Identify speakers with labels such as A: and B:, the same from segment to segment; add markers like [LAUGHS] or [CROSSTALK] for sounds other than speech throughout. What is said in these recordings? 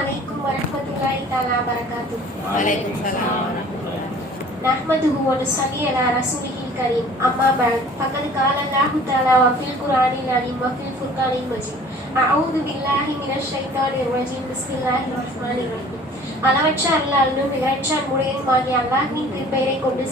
A: அலைக்கும் வரமத்துல்லாஹி தஆலா பரகாத்துஹு
B: வலைக்கும் சலாம்
A: நஹ்மதுஹு வ நுஸல்லி அலா ரசூலிஹில் கரீம் அம்மா பஅத் ஃபக்கத் கால அல்லாஹு தஆலா வ ஃபில் குர்ஆனில் அலீம் வ ஃபில் ஃபுர்கானில் மஜீத் அஊது பில்லாஹி மினஷ் ஷைத்தானிர் ரஜீம் பிஸ்மில்லாஹிர் ரஹ்மானிர் ரஹீம் அளவற்ற அருளாளனும் நிகரற்ற அன்புடையும் ஆகிய அல்லாஹின் திருப்பெயரை கொண்டு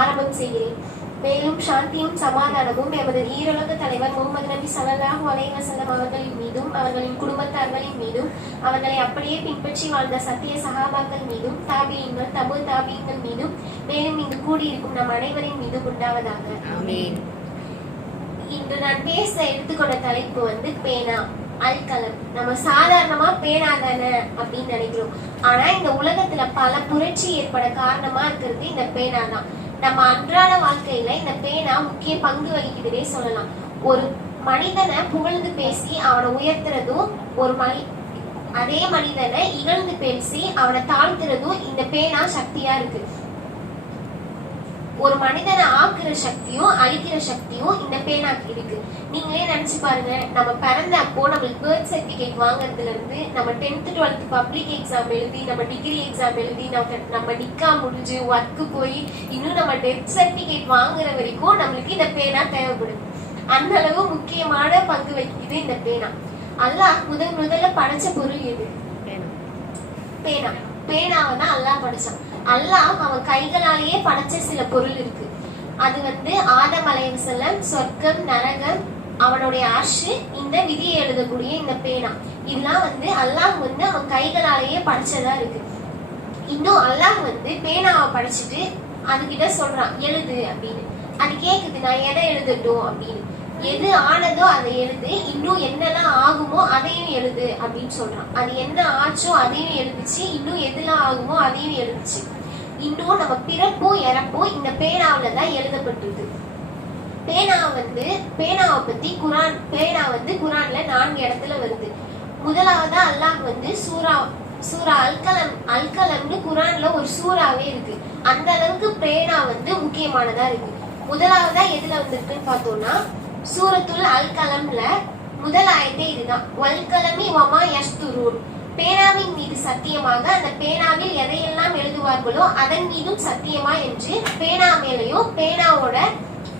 A: ஆரம்பம் செய்கிறேன் மேலும் சாந்தியும் சமாதானமும் எமது ஈருலக தலைவர் முகமது நபி ஸல்லல்லாஹு அலைஹி வஸல்லம் அவர்களின் மீதும் அவர்களின் குடும்பத்தார்களின் மீதும் அவர்களை அப்படியே பின்பற்றி வாழ்ந்த சத்திய சகாபாக்கள் மீதும் தாபியங்கள் தபு தாபியங்கள் மீதும் மேலும் இங்கு கூடியிருக்கும் நம் அனைவரின் மீதும் உண்டாவதாக. இன்று நான் பேச எடுத்துக்கொண்ட தலைப்பு வந்து பேனா அல்கலம். நம்ம சாதாரணமா பேனா தானே அப்படின்னு நினைக்கிறோம். ஆனா இந்த உலகத்துல பல புரட்சி ஏற்பட காரணமா இருக்கிறது இந்த பேனா தான். நம்ம அன்றாட வாழ்க்கையில இந்த பேனா முக்கிய பங்கு வகிக்குதுன்னே சொல்லலாம். ஒரு மனிதனை புகழ்ந்து பேசி அவனை உயர்த்துறதும் ஒரு மனி அதே மனிதனை இகழ்ந்து பேசி அவனை தாழ்த்துறதும் இந்த பேனா சக்தியா இருக்கு. ஒரு மனிதனை ஆக்குற சக்தியும் அழிக்கிற சக்தியும் இந்த பேனாக்கு இருக்கு. நீங்களே நினைச்சு பாருங்க நம்ம பிறந்த அப்போ நம்மளுக்கு பர்த் சர்டிபிகேட் வாங்குறதுல இருந்து நம்ம டென்த் டுவெல்த் பப்ளிக் எக்ஸாம் எழுதி நம்ம டிகிரி எக்ஸாம் எழுதி நம்ம நம்ம நிக்கா முடிஞ்சு ஒர்க்கு போய் இன்னும் நம்ம டெத் சர்டிபிகேட் வாங்குற வரைக்கும் நம்மளுக்கு இந்த பேனா தேவைப்படுது அந்த அளவு முக்கியமான பங்கு வகிக்குது இந்த பேனா. அல்லாஹ் முதல் முதல்ல படைச்ச பொருள் எது? பேனா. பேனாவை தான் அல்லாஹ் படைச்சான். அல்லாஹ் அவன் கைகளாலேயே படைச்ச சில பொருள் இருக்கு. அது வந்து ஆதம் செல்லம் சொர்க்கம் நரகம் அவனுடைய அர்ஷு இந்த விதியை எழுதக்கூடிய இந்த பேனா. இதெல்லாம் வந்து அல்லாஹ் வந்து அவன் கைகளாலேயே படைச்சதா இருக்கு. இன்னும் அல்லாஹ் வந்து பேனாவை படைச்சிட்டு அதுகிட்ட சொல்றான் எழுது அப்படின்னு. அது கேக்குது நான் எதை எழுதட்டும் அப்படின்னு. எது ஆனதோ அதை எழுது இன்னும் என்னெல்லாம் ஆகுமோ அதையும் எழுது அப்படின்னு சொல்றான். அது என்ன ஆச்சோ அதையும் எழுதுச்சு இன்னும் எதுலாம் ஆகுமோ அதையும் எழுதுச்சு. இன்னும் நம்ம பிறப்பும் இறப்பும் இந்த பேனாவில் தான் எழுதப்பட்டிருக்கு. பேனா வந்து பேனாவை பத்தி குரான் பேனா வந்து குரான்ல நான்கு இடத்துல வருது. முதலாவதா அல்லாஹ் வந்து சூரா சூரா அல்கலம் அல்கலம்னு குரான்ல ஒரு சூறாவே இருக்கு. அந்த அளவுக்கு பேனா வந்து முக்கியமானதா இருக்கு. முதலாவதா எதுல வந்திருக்குன்னு பார்த்தோம்னா சூரத்துல் அல்கலம்ல முதல் ஆயத்தே இதுதான். வல்கலமி வமா யஸ்துரூன். பேனாவின் மீது சத்தியமாக அந்த பேனாவில் எதையெல்லாம் எழுதுவார்களோ அதன் மீதும் சத்தியமா என்று பேனா மேலையும் பேனாவோட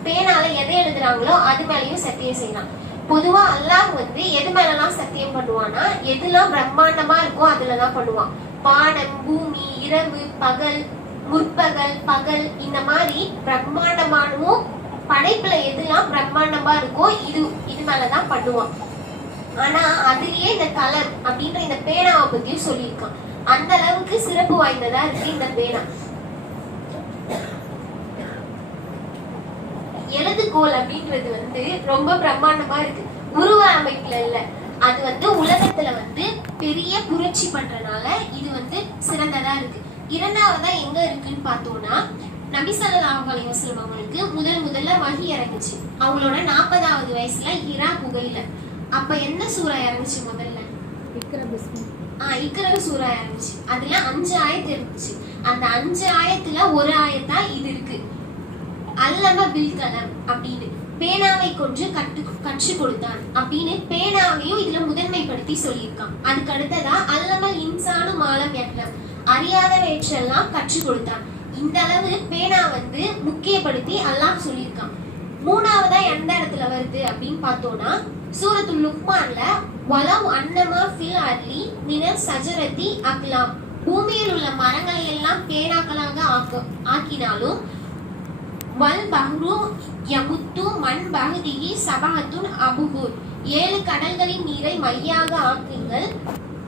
A: பேனால எதை எழுதுறாங்களோ அது மேலையும் சத்தியம் செய்யலாம் பொதுவா அல்லாஹ் வந்து எது மேலலாம் சத்தியம் பண்ணுவானா எதுலாம் பிரம்மாண்டமா இருக்கோ அதுலதான் பண்ணுவான். வானம் பூமி இரவு பகல் முற்பகல் பகல் இந்த மாதிரி பிரம்மாண்டமானவும் படைப்புல எதுலாம் பிரம்மாண்டமா இருக்கோ இது இது மேலதான் பண்ணுவான். ஆனா அதுலயே இந்த கலர் அப்படின்ற இந்த பேனாவை பத்தியும் சொல்லியிருக்கான். அந்த அளவுக்கு சிறப்பு வாய்ந்ததா இருக்கு இந்த பேனா. எழுதுகோல் அப்படின்றது வந்து ரொம்ப பிரம்மாண்டமா இருக்கு. உருவ அமைப்புல இல்ல. அது வந்து உலகத்துல வந்து பெரிய புரட்சி பண்றனால இது வந்து சிறந்ததா இருக்கு. இரண்டாவதா எங்க இருக்குன்னு பார்த்தோம்னா நபி ஸல்லல்லாஹு அவங்களுக்கு முதல் முதல்ல வகி இறங்குச்சு. அவங்களோட நாற்பதாவது வயசுல ஹிரா குகையில அப்ப என்ன சூறா இறங்குச்சு முதல்ல? ஆஹ் இக்கர சூறா இறங்குச்சு அதுல அஞ்சு ஆயத்து இருந்துச்சு. அந்த அஞ்சு ஆயத்துல ஒரு ஆயத்தா இது இருக்கு. அல்லம பில்கலம் அப்படின்னு. பேனாவை கொன்று கட்டு கற்றுக் கொடுத்தான் அப்படின்னு பேனாவையும் இதுல முதன்மைப்படுத்தி சொல்லியிருக்கான். அதுக்கு அடுத்ததா அல்லமல் இன்சானு மாலம் எண்ணம். அறியாதவற்றெல்லாம் கற்றுக் கொடுத்தான். இந்த அளவு பேனா வந்து முக்கியப்படுத்தி அல்லாஹ் சொல்லியிருக்கான். எந்த இடத்துல வருது அப்படின்னு பார்த்தோம்னா சூரத்து லுக்மான்ல வலம் அன்னமா ஃபில் அர்லி மினல் சஜரதி அக்லாம் பூமியில் உள்ள மரங்களை எல்லாம் பேனாக்களாக ஆக்க ஆக்கினாலும் வல் பஹ்ரு யமுத்து மண் பகுதிகி சபகத்துன் அபுகூர். ஏழு கடல்களின் நீரை மையாக ஆக்குங்கள்.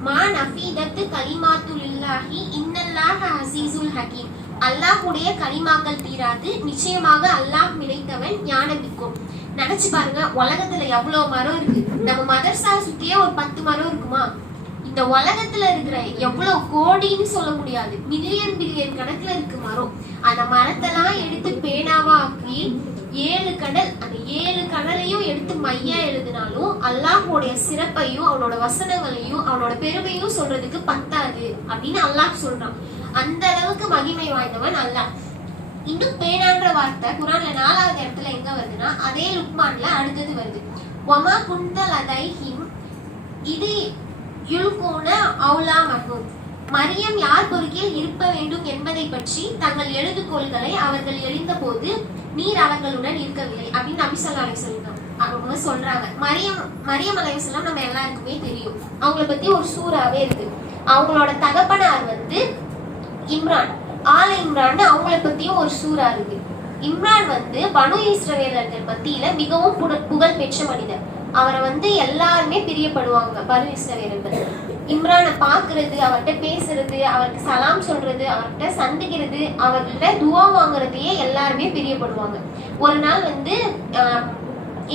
A: மா நஃபீதத்து கலிமாத்துலில்லாஹி இன்னல்லாஹ அசீசுல் ஹக்கீம் அல்லாஹுடைய கனிமாக்கள் தீராது. நிச்சயமாக அல்லாஹ் நினைத்தவன் ஞானமிக்கும் நினைச்சு பாருங்க உலகத்துல எவ்வளவு மரம் இருக்கு? நம்ம மதர்சா சுத்தியே ஒரு பத்து மரம் இருக்குமா? இந்த உலகத்துல இருக்கிற எவ்வளவு கோடின்னு சொல்ல முடியாது. மில்லியன் பில்லியன் கணக்குல இருக்கு மரம். அந்த மரத்தெல்லாம் எடுத்து பேனாவா ஆக்கி ஏழு கடல் அந்த ஏழு கடலையும் எடுத்து மையா எழுதினாலும் அல்லாஹ்வுடைய சிறப்பையும் அவனோட வசனங்களையும் அவனோட பெருமையும் சொல்றதுக்கு பத்தாது அப்படின்னு அல்லாஹ் சொல்றான். அந்த அளவுக்கு மகிமை வாய்ந்தவன் அல்லாஹ். இன்னும் பேனான்ற வார்த்தை குரான்ல நாலாவது இடத்துல எங்க வருதுன்னா அதே லுக்மான்ல அடுத்தது வருது. ஒமா குந்தல் அதைஹிம் இது யுல்கூன அவுலா மரியம் யார் பொறுக்கில் இருக்க வேண்டும் என்பதை பற்றி தங்கள் எழுதுகோள்களை அவர்கள் எழுந்தபோது நீர் அவர்களுடன் இருக்கவில்லை அப்படின்னு நபி சொல்லா அவங்க சொல்றாங்க. மரியம் மரியம் அலைவசல்லாம் நம்ம எல்லாருக்குமே தெரியும். அவங்கள பத்தி ஒரு சூறாவே இருக்கு. அவங்களோட தகப்பனார் வந்து இம்ரான். ஆல இம்ரான் அவங்கள பத்தியும் ஒரு சூறா இருக்கு. இம்ரான் வந்து பனு இஸ்ரவேலர்கள் மத்தியில மிகவும் புகழ் பெற்ற மனிதர். அவரை வந்து எல்லாருமே பிரியப்படுவாங்க பனு இஸ்ரவேலர்கள். இம்ரானை பார்க்கறது அவர்கிட்ட பேசுறது அவருக்கு சலாம் சொல்றது அவர்கிட்ட சந்திக்கிறது அவர்கிட்ட துவா வாங்குறதையே எல்லாருமே பிரியப்படுவாங்க. ஒரு நாள் வந்து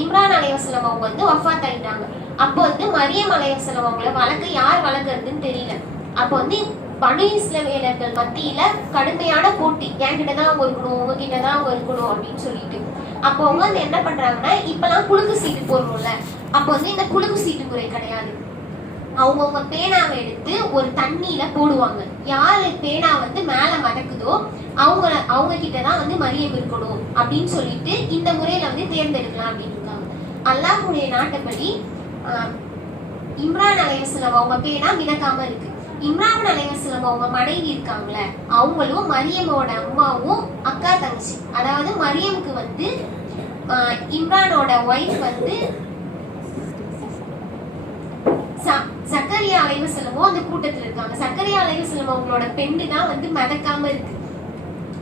A: இம்ரான் அலைவசலம் அவங்க வந்து ஒஃபாத் ஆயிட்டாங்க. அப்போ வந்து மரியம் அலைவசலம் அவங்கள வழக்கு யார் வளர்க்குறதுன்னு தெரியல. அப்போ வந்து பனு இஸ்ரவேலர்கள் மத்தியில கடுமையான போட்டி. என்கிட்ட தான் அவங்க இருக்கணும் உங்ககிட்ட தான் அவங்க இருக்கணும் அப்படின்னு சொல்லிட்டு. அப்போ அவங்க வந்து என்ன பண்றாங்கன்னா இப்பெல்லாம் குலுக்கு சீட்டு போடுறோம்ல அப்போ வந்து இந்த குலுக்கு சீட்டு முறை கிடையாது. அவங்கவுங்க பேனாவை எடுத்து ஒரு தண்ணியில போடுவாங்க. யாரு பேனா வந்து மேல மடக்குதோ அவங்க அவங்க கிட்ட தான் வந்து மரியம் இருக்கணும் அப்படின்னு சொல்லிட்டு இந்த முறையில வந்து தேர்ந்தெடுக்கலாம் அப்படின்னு இருக்காங்க அல்லாஹுடைய நாட்டப்படி ஆஹ், இம்ரான் அலைவசலம் அவங்க பேனா மிதக்காம இருக்கு. இம்ரான் அலைவசலம் அவங்க மனைவி இருக்காங்களே அவங்களும் மரியமோட அம்மாவும் அக்கா தங்கச்சி. அதாவது மரியமுக்கு வந்து இம்ரானோட ஒய்ஃப் வந்து ச- சக்கரியா அலைவசலமும் அந்த கூட்டத்துல இருக்காங்க. சக்கரியா அலைவசலம் அவங்களோட பெண்ணு தான் வந்து மதக்காம இருக்கு.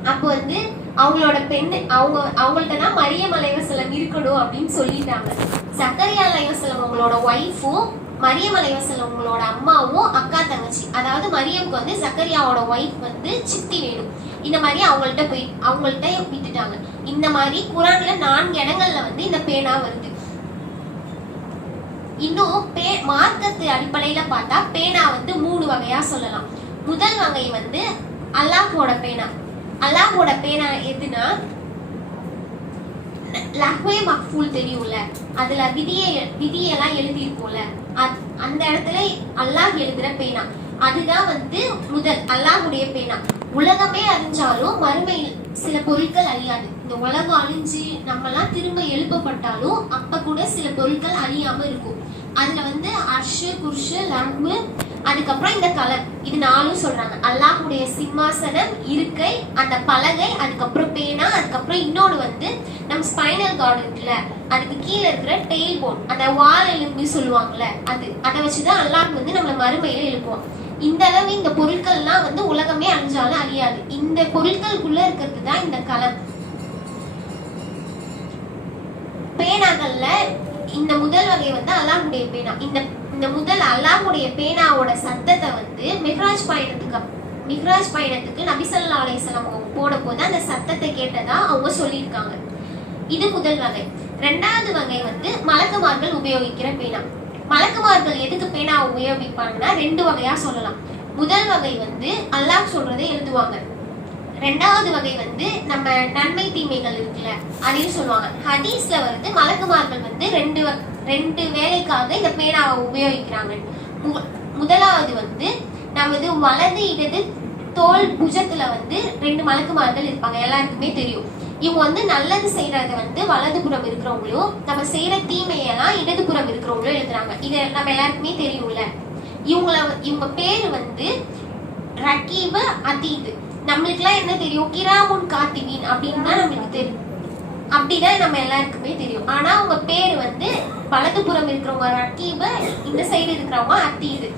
A: அப்போ வந்து அவங்களோட பெண்ணு அவங்க அவங்கள்ட்ட தான் மரியம் அலைவசலம் இருக்கணும் அப்படின்னு சொல்லிட்டாங்க. சக்கரியா அலைவசலம் அவங்களோட ஒய்ஃபும் மரியம் அலைவசலம் அவங்களோட அம்மாவும் அக்கா தங்கச்சி. அதாவது மரியம்க்கு வந்து சக்கரியாவோட ஒய்ஃப் வந்து சித்தி வேணும். இந்த மாதிரி அவங்கள்ட்ட போய் அவங்கள்ட்ட விட்டுட்டாங்க. இந்த மாதிரி குரான்ல நான்கு இடங்கள்ல வந்து இந்த பேனா வருது. இன்னும் பே மார்க்கத்து அடிப்படையில பார்த்தா பேனா வந்து மூணு வகையா சொல்லலாம். முதல் வகை வந்து அல்லாஹோட பேனா. அல்லாஹோட பேனா எதுனா லஹ்வே மக்ஃபூல் தெரியும்ல? அதுல விதியை விதியெல்லாம் எழுதியிருக்கும்ல அந்த இடத்துல அல்லாஹ் எழுதுற பேனா. அதுதான் வந்து முதல் அல்லாஹுடைய பேனா. உலகமே அறிஞ்சாலும் மறுமையில் சில பொருட்கள் அழியாது. இந்த உலகம் அழிஞ்சு நம்மலாம் திரும்ப எழுப்பப்பட்டாலும் அப்ப கூட சில பொருட்கள் அழியாம இருக்கும். அதுல வந்து அர்ஷு குர்ஷு லஹ்மு அதுக்கப்புறம் இந்த கலர். இது நாலும் சொல்றாங்க. அல்லாஹுடைய சிம்மாசனம் இருக்கை அந்த பலகை அதுக்கப்புறம் பேனா அதுக்கப்புறம் இன்னொன்னு வந்து நம்ம ஸ்பைனல் கார்டு இருக்குல்ல அதுக்கு கீழே இருக்கிற டெயில் போன் அந்த வால் எலும்பு சொல்லுவாங்கல்ல அது. அதை வச்சுதான் அல்லாஹ் வந்து நம்மளை மறுமையில எழுப்புவோம் இந்த அளவு இந்த பொருட்கள்லாம் வந்து உலகமே அழிஞ்சாலும் அழியாது இந்த பொருட்களுக்குள்ள இருக்கிறது தான் இந்த கலம் பேனாக்கள்ல இந்த முதல் வகை வந்து அல்லாஹுடைய பேனா. இந்த இந்த முதல் அல்லாஹுடைய பேனாவோட சத்தத்தை வந்து மிஹ்ராஜ் பயணத்துக்கு அப்- மிஹ்ராஜ் பயணத்துக்கு நபிசல்லா அலையம் அவங்க போன போது அந்த சத்தத்தை கேட்டதா அவங்க சொல்லியிருக்காங்க. இது முதல் வகை. ரெண்டாவது வகை வந்து மலக்குமார்கள் உபயோகிக்கிற பேனா. மலக்குமார்கள் எதுக்கு பேனா உபயோகிப்பாங்கன்னா ரெண்டு வகையா சொல்லலாம். முதல் வகை வந்து அல்லாஹ் சொல்றதை எழுதுவாங்க. ரெண்டாவது வகை வந்து நம்ம நன்மை தீமைகள் இருக்குல்ல அதையும் சொல்லுவாங்க. ஹதீஸ்ல வந்து மலக்குமார்கள் வந்து ரெண்டு வ- ரெண்டு வேலைக்காக இந்த பேனாவை உபயோகிக்கிறாங்க. மு- முதலாவது வந்து நமது வலது இடது தோல் புஜத்துல வந்து ரெண்டு மலக்குமார்கள் இருப்பாங்க. எல்லாருக்குமே தெரியும். இவங்க வந்து நல்லது செய்யறத வந்து வலதுபுறம் இருக்கிறவங்களும் நம்ம செய்யற தீமையெல்லாம் இடதுபுறம் இருக்கிறவங்களும் எழுதுறாங்க. இது நம்ம எல்லாருக்குமே தெரியும்ல. இவங்கள இவங்க பேரு வந்து ரகீபு அதீது. நம்மளுக்குலாம் என்ன தெரியும்? கிராமுன் காத்திவீன் அப்படின்னு தான் நம்மளுக்கு தெரியும். அப்படிதான் நம்ம எல்லாருக்குமே தெரியும். ஆனா அவங்க பேர் வந்து வலதுபுறம் இருக்கிறவங்க ரக்கீப இந்த சைடு இருக்கிறவங்க அத்தீது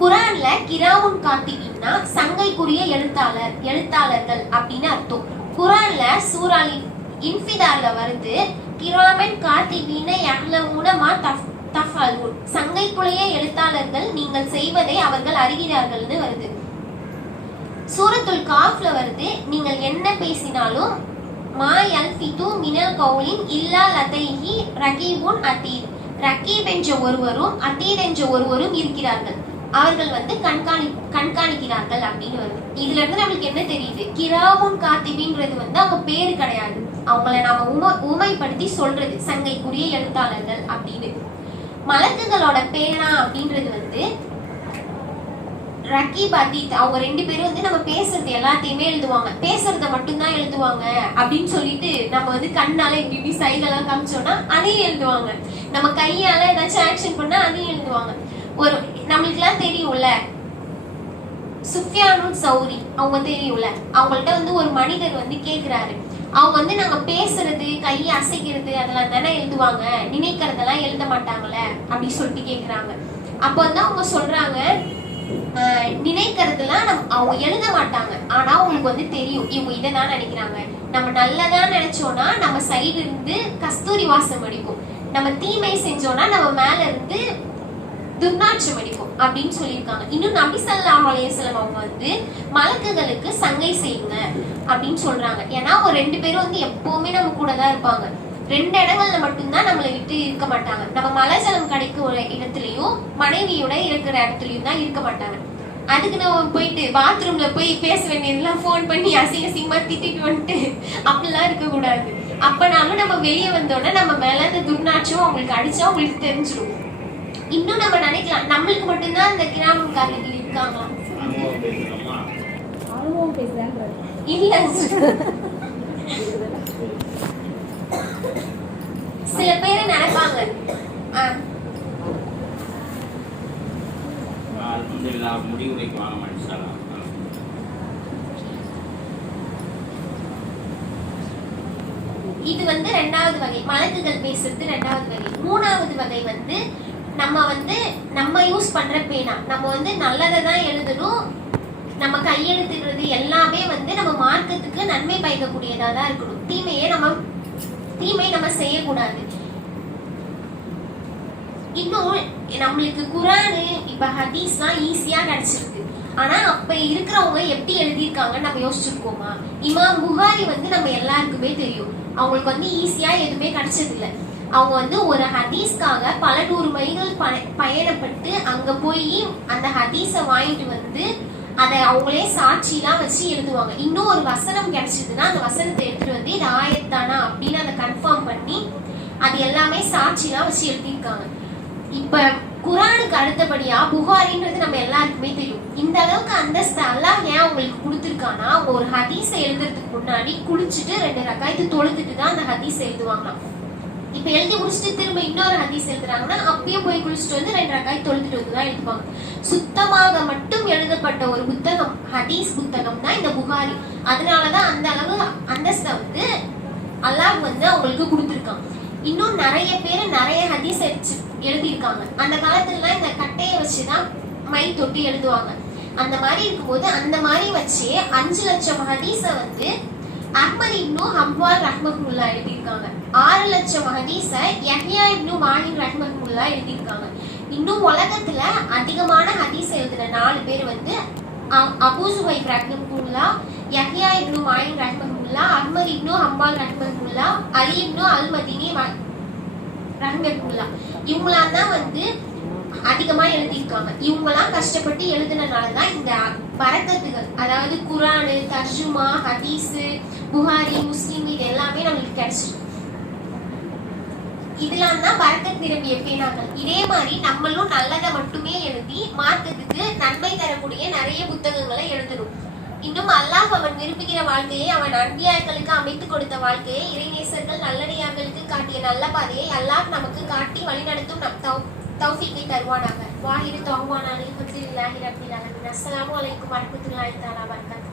A: குரான்ல கிராமுன் காத்திவீன்னா சங்கைக்குரிய எழுத்தாளர் எழுத்தாளர்கள் அப்படின்னு அர்த்தம். குரான்ல சூறாலி இன்ஃபிதார்ல வருது கிராமன் காத்திவீன யஹ்லமூன மா தஃப் தஃபாலூன் சங்கைக்குரிய எழுத்தாளர்கள் நீங்கள் செய்வதை அவர்கள் அறிகிறார்கள்னு வருது. சூரத்துல் காஃப்ல வருது. நீங்கள் என்ன பேசினாலும் மா யல்ஃபிது மினல் கவுலின் இல்லா லதைஹி ரகீபுன் அதீத். ரகீப் என்ற ஒருவரும் அதீத் என்ற ஒருவரும் இருக்கிறார்கள். அவர்கள் வந்து கண்காணி கண்காணிக்கிறார்கள் அப்படின்னு வருது. இதுல இருந்து நம்மளுக்கு என்ன தெரியுது? கிராமுன் காத்திபின்றது வந்து அவங்க பேரு கிடையாது. அவங்கள நாம உம உமைப்படுத்தி சொல்றது சங்கைக்குரிய எழுத்தாளர்கள் அப்படின்னு. மலக்குகளோட பேனா அப்படின்றது வந்து ரக்கீப் அதீத் அவங்க ரெண்டு பேரும் வந்து நம்ம பேசுறது எல்லாத்தையுமே எழுதுவாங்க. பேசுறத மட்டும்தான் எழுதுவாங்க அப்படின்னு சொல்லிட்டு நம்ம வந்து கண்ணால இப்படி இப்படி சைகெல்லாம் காமிச்சோம்னா அதையும் எழுதுவாங்க. நம்ம கையால ஏதாச்சும் ஆக்ஷன் பண்ணா அதையும் எழுதுவாங்க. ஒரு நம்மளுக்குலாம் தெரியும்ல சுஃபியானு சௌரி அவங்க தெரியும்ல அவங்கள்ட்ட வந்து ஒரு மனிதர் வந்து கேக்குறாரு. அவங்க வந்து நாங்க பேசுறது கை அசைக்கிறது அதெல்லாம் தானே எழுதுவாங்க. நினைக்கிறதெல்லாம் எழுத மாட்டாங்கல்ல அப்படின்னு சொல்லிட்டு கேக்குறாங்க. அப்போ வந்து அவங்க சொல்றாங்க நினைக்கிறதுலாம் நம்ம அவங்க எழுத மாட்டாங்க. ஆனா அவங்களுக்கு வந்து தெரியும். இவங்க இதை தான் நினைக்கிறாங்க. நம்ம நல்லதா நினைச்சோம்னா நம்ம சைடு இருந்து கஸ்தூரி வாசம் அடிக்கும். நம்ம தீமை செஞ்சோம்னா நம்ம மேல இருந்து துர்நாற்றம் அடிக்கும் அப்படின்னு சொல்லியிருக்காங்க. இன்னும் நபி சல்லா அலைஹி அவங்க வந்து மலக்குகளுக்கு சங்கை செய்யுங்க அப்படின்னு சொல்றாங்க. ஏன்னா அவங்க ரெண்டு பேரும் வந்து எப்பவுமே நம்ம கூட தான் இருப்பாங்க. ரெண்டு இடங்கள்ல மட்டும்தான் நம்மளை விட்டு இருக்க மாட்டாங்க. நம்ம மலஜலம் கிடைக்கிற இடத்துலயும் மனைவியோட இருக்கிற இடத்துலயும் தான் இருக்க மாட்டாங்க. அதுக்கு நம்ம போயிட்டு பாத்ரூம்ல போய் பேச வேண்டியதெல்லாம் ஃபோன் பண்ணி அசிங்க அசிங்கமா திட்டிட்டு வந்துட்டு. அப்படிலாம் இருக்க கூடாது அப்பனாலும் நம்ம வெளியே வந்தோடனே நம்ம மேல அந்த துர்நாற்றம் அவங்களுக்கு அடிச்சா அவங்களுக்கு தெரிஞ்சிடும் இன்னும் நம்ம நினைக்கலாம். நம்மளுக்கு மட்டும்தான் அந்த கிராமம்
B: அனுபவம்
C: பேசுறாங்க
A: இல்ல. [LAUGHS] சில பேர் நினைப்பாங்க.
B: அலமதுல்லா முடிவுரைக்கு வாங்க மாட்டேன்
A: இது வந்து ரெண்டாவது வகை. மலக்குகள் பேசுறது ரெண்டாவது வகை. மூணாவது வகை வந்து நம்ம வந்து நம்ம யூஸ் பண்ற பேனா. நம்ம வந்து நல்லதை தான் எழுதணும். நம்ம கையெழுத்துக்கிறது எல்லாமே வந்து நம்ம மார்க்கத்துக்கு நன்மை பயக்கக்கூடியதா தான் இருக்கணும். தீமையை நம்ம தீமை நம்ம செய்யக்கூடாது. இன்னும் நம்மளுக்கு குரானு இப்ப ஹதீஸ்லாம் ஈஸியா கிடைச்சிருக்கு ஆனா அப்ப இருக்கிறவங்க எப்படி எழுதியிருக்காங்கன்னு நம்ம யோசிச்சிருக்கோமா? இமாம் புகாரி வந்து நம்ம எல்லாருக்குமே தெரியும். அவங்களுக்கு வந்து ஈஸியா எதுவுமே கிடைச்சது இல்லை அவங்க வந்து ஒரு ஹதீஸ்க்காக பல நூறு மைல்கள் பயணப்பட்டு அங்க போய் அந்த ஹதீஸை வாங்கிட்டு வந்து அதை அவங்களே சாட்சிலாம் வச்சு எழுதுவாங்க. இன்னும் ஒரு வசனம் கிடைச்சதுன்னா அந்த வசனத்தை எடுத்துட்டு வந்து இது ஆயத்தானா அப்படின்னு அதை கன்ஃபார்ம் பண்ணி அது எல்லாமே சாட்சிலாம் வச்சு எழுதியிருக்காங்க. இப்ப குரானுக்கு அடுத்தபடியா புகாரின்றது நம்ம எல்லாருக்குமே தெரியும். இந்த அளவுக்கு அந்தஸ்து அல்லாஹ் ஏன் அவங்களுக்கு கொடுத்துருக்கானா அவங்க ஒரு ஹதீஸை எழுதுறதுக்கு முன்னாடி குளிச்சுட்டு ரெண்டு ரக்காயத்து தொழுதுட்டு தான் அந்த ஹதீஸ் எழுதுவாங்களாம். இப்ப எழுதி முடிச்சுட்டு திரும்ப இன்னொரு ஹதீஸ் எழுதுறாங்கன்னா அப்பயும் போய் குளிச்சுட்டு வந்து ரெண்டு ரக்காய் தொழுதுட்டு வந்து தான் எழுதுவாங்க. சுத்தமாக மட்டும் எழுதப்பட்ட ஒரு புத்தகம் ஹதீஸ் புத்தகம் தான் இந்த புகாரி. அதனாலதான் அந்த அளவு அந்தஸ்தை வந்து அல்லாஹ் வந்து அவங்களுக்கு கொடுத்துருக்கான். இன்னும் நிறைய பேர் நிறைய ஹதீஸ் எடுத்து எழுதியிருக்காங்க. அந்த காலத்துல இந்த கட்டையை வச்சுதான் மை தொட்டு எழுதுவாங்க. அந்த மாதிரி இருக்கும்போது அந்த மாதிரி வச்சு அஞ்சு லட்சம் ஹதீஸை வந்து அஹ்மத் இப்னு ஹம்வால் ரஹ்மத்துல்லா எழுதியிருக்காங்க. ஆறு லட்சம் ஹதீஸை யஹ்யா இப்னு மாலின் ரஹ்மத்துல்லா எழுதியிருக்காங்க. இன்னும் உலகத்துல அதிகமான ஹதீஸ் எழுதின நாலு பேர் வந்து அ- அபூ சுஹைப் ரஹ்மத்துல்லா யஹ்யா இப்னு மாலின் ரஹ்மத்துல்லா அஹ்மத் இப்னு ஹம்பால் ரஹ்மத்துல்லா அலி இப்னு அல் மதினி ரஹ்மத்துல்லா இவங்களாம் தான் வந்து அதிகமா எழுதியிருக்காங்க. இவங்கெல்லாம் கஷ்டப்பட்டு எழுதுனனாலதான் இந்த பரக்கத்துகள் அதாவது குரானு தர்ஜுமா ஹதீஸ் புகாரி முஸ்லீம் இது எல்லாமே நம்மளுக்கு கிடைச்சிருக்கு. இதெல்லாம் தான் பரக்கத் நிரம்பிய பேனாக்கள் இதே மாதிரி நம்மளும் நல்லதை மட்டுமே எழுதி மார்க்கத்துக்கு நன்மை தரக்கூடிய நிறைய புத்தகங்களை எழுதணும். இன்னும் அல்லாஹ் அவன் விரும்புகிற வாழ்க்கையை அவன் அன்பியார்களுக்கு அமைத்து கொடுத்த வாழ்க்கையை இறைநேசர்கள் நல்லடியார்களுக்கு காட்டிய நல்ல பாதையை அல்லாஹ் நமக்கு காட்டி வழிநடத்தும் நம் தௌ தௌஃபீக்கை தருவானாக. வாஹிரு தௌவானாலே ஹுத்தில்லாஹி ரப்பில் அலமின். அஸ்ஸலாமு அலைக்கும் வரமத்துல்லாஹி தாலா வபரகாத்துஹு